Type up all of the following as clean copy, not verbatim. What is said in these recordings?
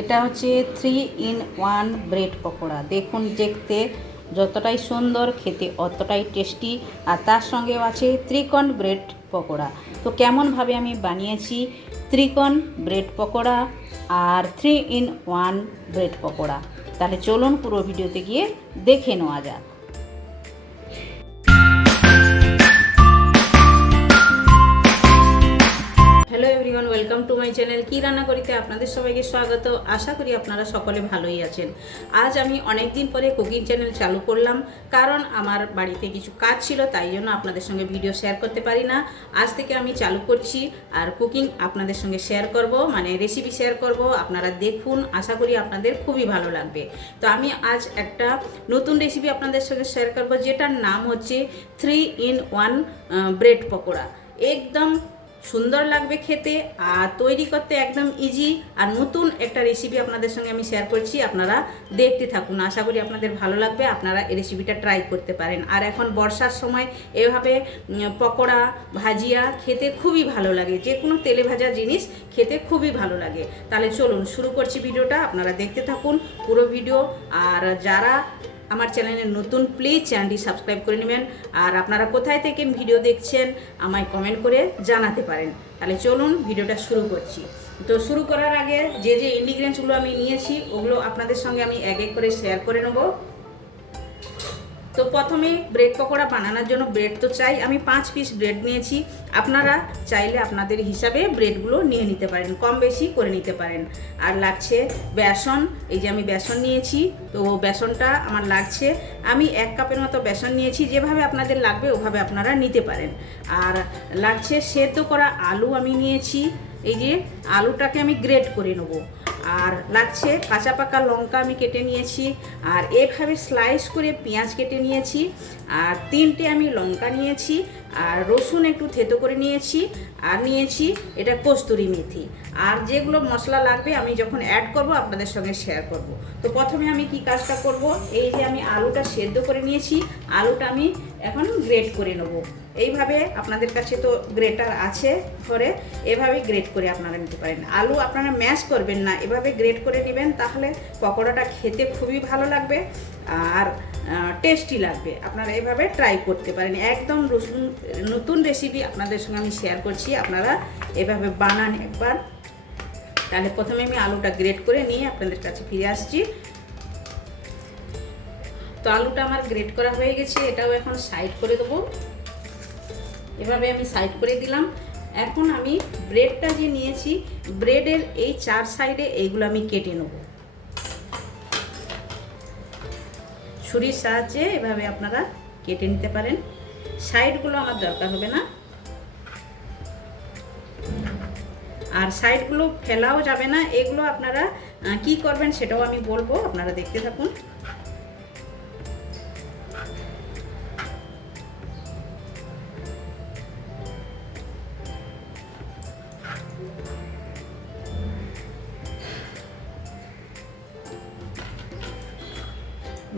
এটা হচ্ছে 3-in-1 bread pakora. দেখুন দেখতে যতটাই সুন্দর, খেতে অতটাই টেস্টি। আর তার সঙ্গেও আছে ত্রিকোণ ব্রেড পকোড়া। তো কেমনভাবে আমি বানিয়েছি ত্রিকোণ ব্রেড পকোড়া আর 3-in-1 ব্রেড পকোড়া, তাহলে চলুন পুরো ভিডিওতে গিয়ে দেখে নেওয়া যাক। Hello everyone, welcome to my channel. কি রান্না করিতে আপনাদের সবাইকে স্বাগত। আশা করি আপনারা সকলে ভালোই আছেন। আজ আমি অনেক দিন পরে কুকিং চ্যানেল চালু করলাম, কারণ আমার বাড়িতে কিছু কাজ ছিল, তাই জন্য আপনাদের সঙ্গে ভিডিও শেয়ার করতে পারি না। আজ থেকে আমি চালু করছি আর কুকিং আপনাদের সঙ্গে শেয়ার করব, মানে রেসিপি শেয়ার করব। আপনারা দেখুন, আশা করি আপনাদের খুবই ভালো লাগবে। তো আমি আজ একটা নতুন রেসিপি আপনাদের সঙ্গে শেয়ার করব, যেটার নাম হচ্ছে 3-in-1 ব্রেড পকোড়া। একদম সুন্দর লাগবে খেতে, আর তৈরি করতে একদম ইজি। আর নতুন একটা রেসিপি আপনাদের সঙ্গে আমি শেয়ার করছি, আপনারা দেখতে থাকুন। আশা করি আপনাদের ভালো লাগবে, আপনারা এই রেসিপিটা ট্রাই করতে পারেন। আর এখন বর্ষার সময় এভাবে পকোড়া ভাজিয়া খেতে খুবই ভালো লাগে, যে কোনো তেলে ভাজা জিনিস খেতে খুবই ভালো লাগে। তাহলে চলুন শুরু করছি ভিডিওটা, আপনারা দেখতে থাকুন পুরো ভিডিও। আর যারা আমার চ্যানেলে নতুন, প্লিজ চ্যানেলটি সাবস্ক্রাইব করে নেবেন। আর আপনারা কোথায় থেকে ভিডিও দেখছেন আমায় কমেন্ট করে জানাতে পারেন। তাহলে চলুন ভিডিওটা শুরু করছি। তো শুরু করার আগে যে যে ইনগ্রিডিয়েন্টসগুলো আমি নিয়েছি ওগুলো আপনাদের সঙ্গে আমি এক এক করে শেয়ার করে নেব। তো প্রথমে ব্রেড পকোড়া বানানোর জন্য ব্রেড তো চাই। আমি 5 পিস ব্রেড নিয়েছি। আপনারা চাইলে আপনাদের হিসাবে ব্রেডগুলো নিয়ে নিতে পারেন, কম বেশি করে নিতে পারেন। আর লাগছে বেসন। এই যে আমি বেসন নিয়েছি, তো বেসনটা আমার লাগছে, আমি 1 কাপের মতো বেসন নিয়েছি। যেভাবে আপনাদের লাগবে ওভাবে আপনারা নিতে পারেন। আর লাগছে সেদ্ধ করা আলু আমি নিয়েছি, এই যে আলুটাকে আমি গ্রেট করে নেব। আর লাগছে কাঁচা পাকা লঙ্কা আমি কেটে নিয়েছি, আর এভাবে স্লাইস করে পেঁয়াজ কেটে নিয়েছি, আর 3টে আমি লঙ্কা নিয়েছি, আর রসুন একটু থেতো করে নিয়েছি, আর নিয়েছি এটা কস্তুরি মেথি। আর যেগুলো মশলা লাগবে আমি যখন অ্যাড করব আপনাদের সঙ্গে শেয়ার করব। তো প্রথমে আমি কি কাজটা করব, এই যে আমি আলুটা সেদ্ধ করে নিয়েছি, আলুটা আমি এখন গ্রেট করে নেব। এইভাবে আপনাদের কাছে তো গ্রেটার আছে ঘরে, এভাবে গ্রেট করে আপনারা নিতে পারেন। আলু আপনারা ম্যাশ করবেন না, এভাবে গ্রেট করে নেবেন, তাহলে পকোড়াটা খেতে খুবই ভালো লাগবে আর টেস্টি লাগবে। আপনারা এভাবে ট্রাই করতে পারেন। একদম নতুন রেসিপি আপনাদের সঙ্গে আমি শেয়ার করছি, আপনারা এভাবে বানান একবার। তাহলে প্রথমে আমি আলুটা গ্রেট করে নিয়ে আপনাদের কাছে ফিরে আসছি। তো আলুটা আমার গ্রেট করা হয়ে গেছে, এটাও এখন সাইড করে দেবো। এভাবে আমি সাইড করে দিলাম। এখন আমি ব্রেডটা যে নিয়েছি, ব্রেডের এই 4 সাইডে এইগুলো আমি কেটে নেব ছুরির সাহায্যে। এভাবে আপনারা কেটে নিতে পারেন, সাইডগুলো আমার দরকার হবে না। আর সাইডগুলো ফেলাও যাবে না। এগুলো আপনারা কি করবেন সেটাও আমি বলবো, আপনারা দেখতে থাকুন।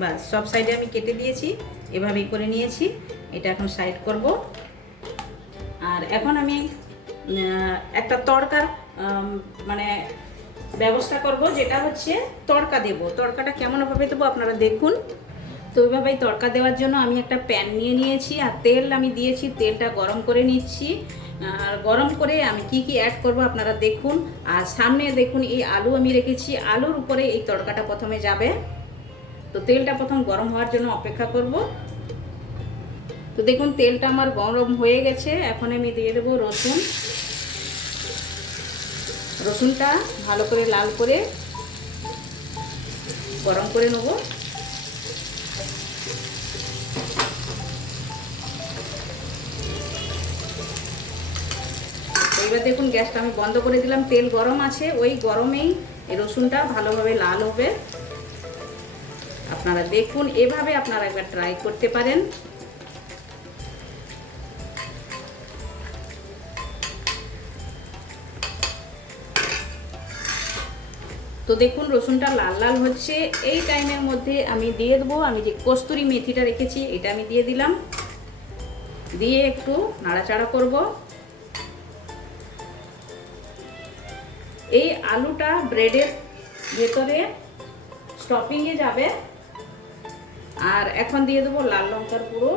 বাস সব সাইডে আমি কেটে দিয়েছি, এভাবেই করে নিয়েছি। এটা এখন সাইড করব। আর এখন আমি একটা তড়কার মানে ব্যবস্থা করব, যেটা হচ্ছে তড়কা দেব। তড়কাটা কেমনভাবে দেবো আপনারা দেখুন। তো ওইভাবেই তড়কা দেওয়ার জন্য আমি একটা প্যান নিয়ে নিয়েছি, আর তেল আমি দিয়েছি, তেলটা গরম করে নিচ্ছি। আর গরম করে আমি কি কি অ্যাড করব আপনারা দেখুন। আর সামনে দেখুন এই আলু আমি রেখেছি, আলুর উপরে এই তড়কাটা প্রথমে যাবে। তো তেলটা প্রথম গরম হওয়ার জন্য অপেক্ষা করব। তো দেখুন তেলটা আমার গরম হয়ে গেছে। এখন আমি দিয়ে দেবো রসুন। রসুনটা ভালো করে লাল করে গরম করে নেব। এবার দেখুন গ্যাসটা আমি বন্ধ করে দিলাম, তেল গরম আছে, ওই গরমেই এই রসুনটা ভালোভাবে লাল হবে। আপনারা দেখুন, এভাবে আপনারা একবার ট্রাই করতে পারেন। তো দেখুন রসুনটা লাল লাল হচ্ছে। এই টাইমের মধ্যে আমি দিয়ে দেবো, আমি যে কস্তুরি মেথিটা রেখেছি এটা আমি দিয়ে দিলাম। দিয়ে একটু নাড়াচাড়া করব। এই আলুটা ব্রেডের ভেতরে স্টফিংয়ে যাবে। আর এখন দিয়ে দেবো লাল লঙ্কার গুঁড়ো।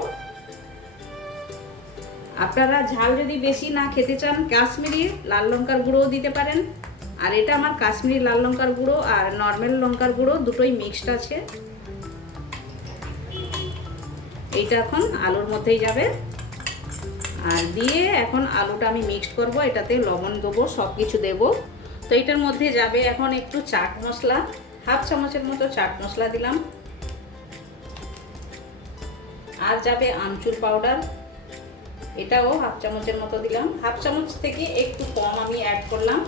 আপনারা ঝাল যদি বেশি না খেতে চান কাশ্মীরি লাল লঙ্কার গুঁড়োও দিতে পারেন। আর এটা আমার কাশ্মীরি লাল লঙ্কার গুঁড়ো আর নর্মাল লঙ্কার গুঁড়ো দুটোই মিক্সড আছে। এইটা এখন আলুর মধ্যেই যাবে। আর দিয়ে এখন আলুটা আমি মিক্সড করব, এটাতে লবণ দেবো, সব কিছু দেবো। তো এটার মধ্যে যাবে এখন একটু চাট মশলা, হাফ চামচের মতো চাট মশলা দিলাম। আর যাবে আমচুর পাউডার, এটাও হাফ চামচের মতো দিলাম। হাফ চামচ থেকে একটু কম আমি অ্যাড করলাম,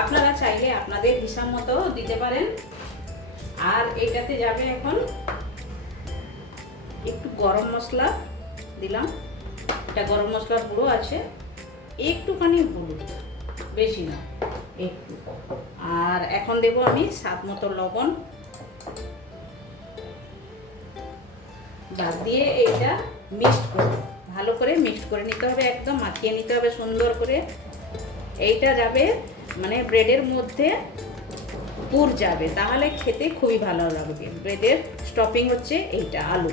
আপনারা চাইলে আপনাদের হিসাব মতো দিতে পারেন। আর এটাতে যাবে এখন একটু গরম মশলা দিলাম, এটা গরম মশলার গুঁড়ো আছে, একটুখানি হলুদ, বেশি না একটু। আর এখন দেব আমি স্বাদ মতো লবণ, বাদ দিয়ে এইটা মিক্সড করব, ভালো করে মিক্সড করে নিতে হবে, একদম মাখিয়ে নিতে হবে সুন্দর করে। এইটা যাবে মানে ব্রেডের মধ্যে পুর যাবে, তাহলে খেতে খুবই ভালো লাগবে। ব্রেডের স্টফিং হচ্ছে এইটা আলু।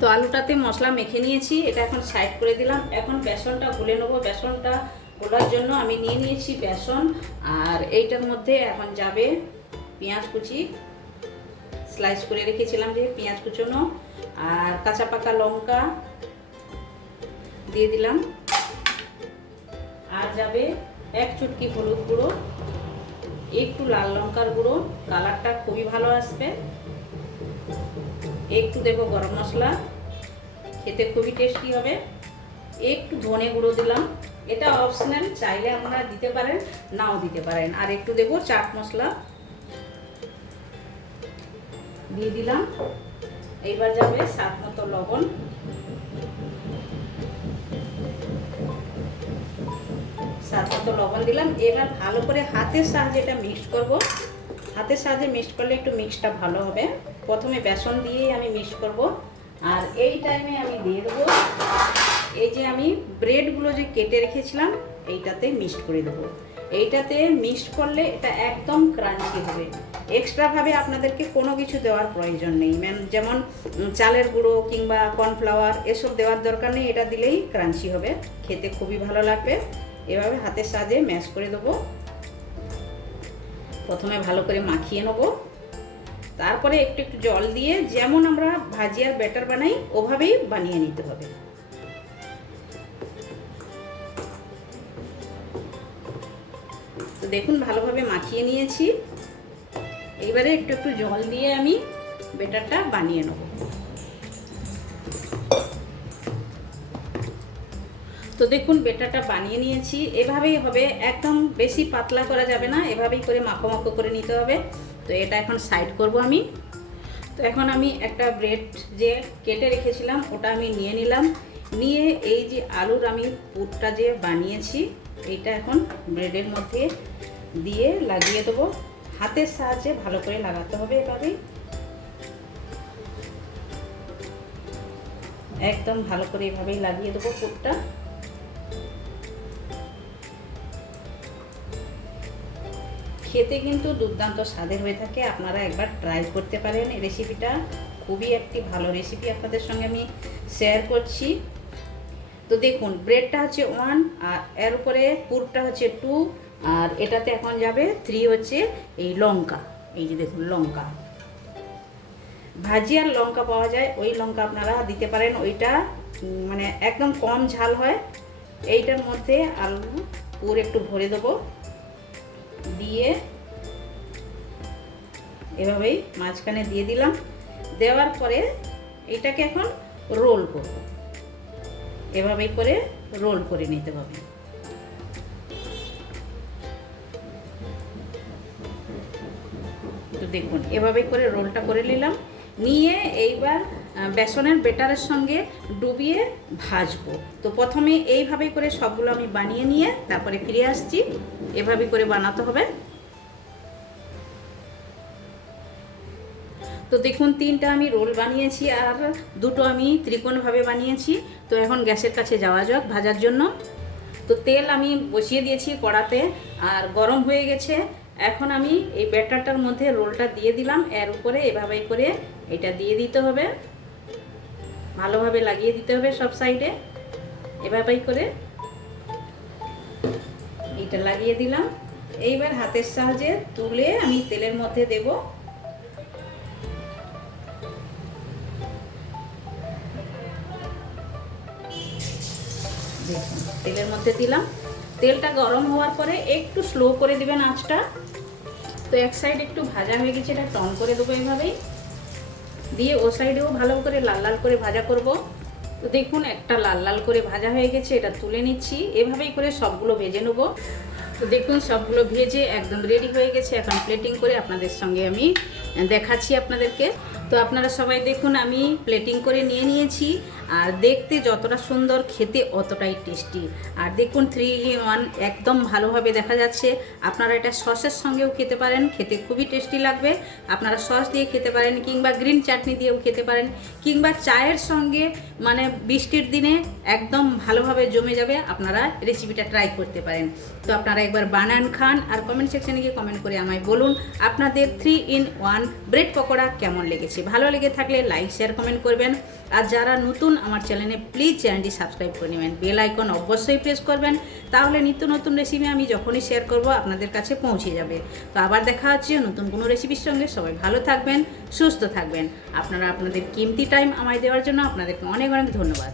তো আলুটাতে মশলা মেখে নিয়েছি, এটা এখন সাইড করে দিলাম। এখন বেসনটা গুলে নেবো। বেসনটা গোলার জন্য আমি নিয়ে নিয়েছি বেসন। আর এইটার মধ্যে এখন যাবে পেঁয়াজ কুচি, স্লাইস করে রেখেছিলাম যে পেঁয়াজ কুচোনো, আর কাঁচা পাকা লঙ্কা দিয়ে দিলাম। আর যাবে এক চুটকি হলুদ গুঁড়ো, একটু লাল লঙ্কার গুঁড়ো, কালারটা খুবই ভালো আসবে। একটু দেবো গরম মশলা, খেতে খুবই টেস্টি হবে। একটু ধনে গুঁড়ো দিলাম, এটা অপশনাল, চাইলে আপনারা দিতে পারেন, নাও দিতে পারেন। আর একটু দেবো চাট মশলা দিয়ে দিলাম। এইবার যাবে স্বাদ মতো লবণ, স্বাদ মতো লবণ দিলাম। এবার ভালো করে হাতের সাহায্যে এটা মিক্স করব। হাতের সাহায্যে মিক্স করলে একটু মিক্সটা ভালো হবে। প্রথমে বেসন দিয়েই আমি মিক্স করব। আর এই টাইমে আমি দিয়ে দেবো এই যে আমি ব্রেডগুলো যে কেটে রেখেছিলাম এইটাতে মিক্সড করে দেবো। এইটাতে মিক্সড করলে এটা একদম ক্রাঞ্চি হবে। এক্সট্রাভাবে আপনাদেরকে কোনো কিছু দেওয়ার প্রয়োজন নেই, যেমন চালের গুঁড়ো কিংবা কর্নফ্লাওয়ার এসব দেওয়ার দরকার নেই, এটা দিলেই ক্রাঞ্চি হবে, খেতে খুবই ভালো লাগবে। এভাবে হাতের সাহায্যে ম্যাশ করে দেবো। প্রথমে ভালো করে মাখিয়ে নেবো, তারপরে একটু একটু জল দিয়ে যেমন আমরা ভাজিয়ার ব্যাটার বানাই ওভাবেই বানিয়ে নিতে হবে। তো দেখুন ভালোভাবে মাখিয়ে নিয়েছি। এইবারে একটু একটু জল দিয়ে আমি ব্যাটারটা বানিয়ে নেব। তো দেখুন ব্যাটারটা বানিয়ে নিয়েছি, এভাবেই হবে, একদম বেশি পাতলা করা যাবে না, এভাবেই করে মাখো মাখো করে নিতে হবে। তো এটা এখন সাইড করব আমি। তো এখন আমি একটা ব্রেড যে কেটে রেখেছিলাম ওটা আমি নিয়ে নিলাম। নিয়ে এই যে আলুর আমি পুরটা যে বানিয়েছি এইটা এখন ব্রেডের মধ্যে দিয়ে লাগিয়ে দেবো। হাতের সাহায্যে ভালো করে লাগাতে হবে, এভাবেই একদম ভালো করে এভাবেই লাগিয়ে দেবো পুরটা। খেতে কিন্তু দুর্দান্ত স্বাদের হয়ে থাকে, আপনারা একবার ট্রাই করতে পারেন। এই রেসিপিটা খুবই একটি ভালো রেসিপি আপনাদের সঙ্গে আমি শেয়ার করছি। তো দেখুন ব্রেডটা হচ্ছে 1 আর এর উপরে পুরটা হচ্ছে 2 আর এটাতে এখন যাবে 3 হচ্ছে এই লঙ্কা। এই যে দেখুন লঙ্কা, ভাজিয়ার লঙ্কা পাওয়া যায়, ওই লঙ্কা আপনারা দিতে পারেন, ওইটা মানে একদম কম ঝাল হয়। এইটার মধ্যে আলু পুর একটু ভরে দেবো, দিয়ে এভাবেই মাঝখানে দিয়ে দিলাম। দেওয়ার পরে এটাকে এখন রোল করব, এভাবেই করে রোল করে নিতে হবে। তো দেখুন এভাবেই করে রোলটা করে নিলাম। নিয়ে এইবার বেসনের ব্যাটারের সঙ্গে ডুবিয়ে ভাজবো। তো প্রথমে এইভাবে করে সবগুলো আমি বানিয়ে নিয়ে তারপরে ফিরে আসছি। এভাবে করে বানাতে হবে। তো দেখুন 3টা আমি রোল বানিয়েছি আর 2টো আমি ত্রিকোণভাবে বানিয়েছি। তো এখন গ্যাসের কাছে যাওয়া যাক ভাজার জন্য। তো তেল আমি বসিয়ে দিয়েছি কড়াতে আর গরম হয়ে গেছে। এখন আমি এই ব্যাটারটার মধ্যে রোলটা দিয়ে দিলাম, এর উপরে এভাবে করে এটা দিয়ে দিতে হবে, ভালোভাবে লাগিয়ে দিতে হবে সব সাইডে। এভাবেই করে এটা লাগিয়ে দিলাম। এইবার হাতের সাহায্যে তুলে আমি তেলের মধ্যে দেব। দেখুন তেলের মধ্যে দিলাম। তেলটা গরম হওয়ার পরে একটু স্লো করে দিবেন আঁচটা। তো এক সাইড একটু ভাজা হয়ে গেছে, এটা টন করে দেবো এইভাবেই দিয়ে। ও সাইডেও ভালো করে লাল লাল করে ভাজা করব। তো দেখুন একটা লাল লাল করে ভাজা হয়ে গেছে, এটা তুলে নিচ্ছি। এভাবেই করে সবগুলো ভেজে নেব। তো দেখুন সবগুলো ভেজে একদম রেডি হয়ে গেছে। এখন প্লেটিং করে আপনাদের সঙ্গে আমি দেখাচ্ছি আপনাদেরকে। তো আপনারা সবাই দেখুন আমি প্লেটিং করে নিয়ে নিয়েছি। আর দেখতে যতটা সুন্দর, খেতে অতটাই টেস্টি। আর দেখুন 3 in 1 একদম ভালোভাবে দেখা যাচ্ছে। আপনারা এটা সসের সঙ্গেও খেতে পারেন, খেতে খুবই টেস্টি লাগবে। আপনারা সস দিয়ে খেতে পারেন, কিংবা গ্রিন চাটনি দিয়েও খেতে পারেন, কিংবা চায়ের সঙ্গে, মানে বৃষ্টির দিনে একদম ভালোভাবে জমে যাবে। আপনারা রেসিপিটা ট্রাই করতে পারেন। তো আপনারা একবার বানান, খান, আর কমেন্ট সেকশনে গিয়ে কমেন্ট করে আমায় বলুন আপনাদের 3 in 1 ব্রেড পকোড়া কেমন লেগেছে। ভালো লেগে থাকলে লাইক, শেয়ার, কমেন্ট করবেন। আর যারা নতুন আমার চ্যানেলে, প্লিজ চ্যানেলটি সাবস্ক্রাইব করে নেবেন। বেল আইকন অবশ্যই প্রেস করবেন, তাহলে নিত্য নতুন রেসিপি আমি যখনই শেয়ার করব আপনাদের কাছে পৌঁছে যাবে। তো আবার দেখা হচ্ছে নতুন কোনো রেসিপির সঙ্গে। সবাই ভালো থাকবেন, সুস্থ থাকবেন। আপনারা আপনাদের কিমতি টাইম আমায় দেওয়ার জন্য আপনাদেরকে অনেক অনেক ধন্যবাদ।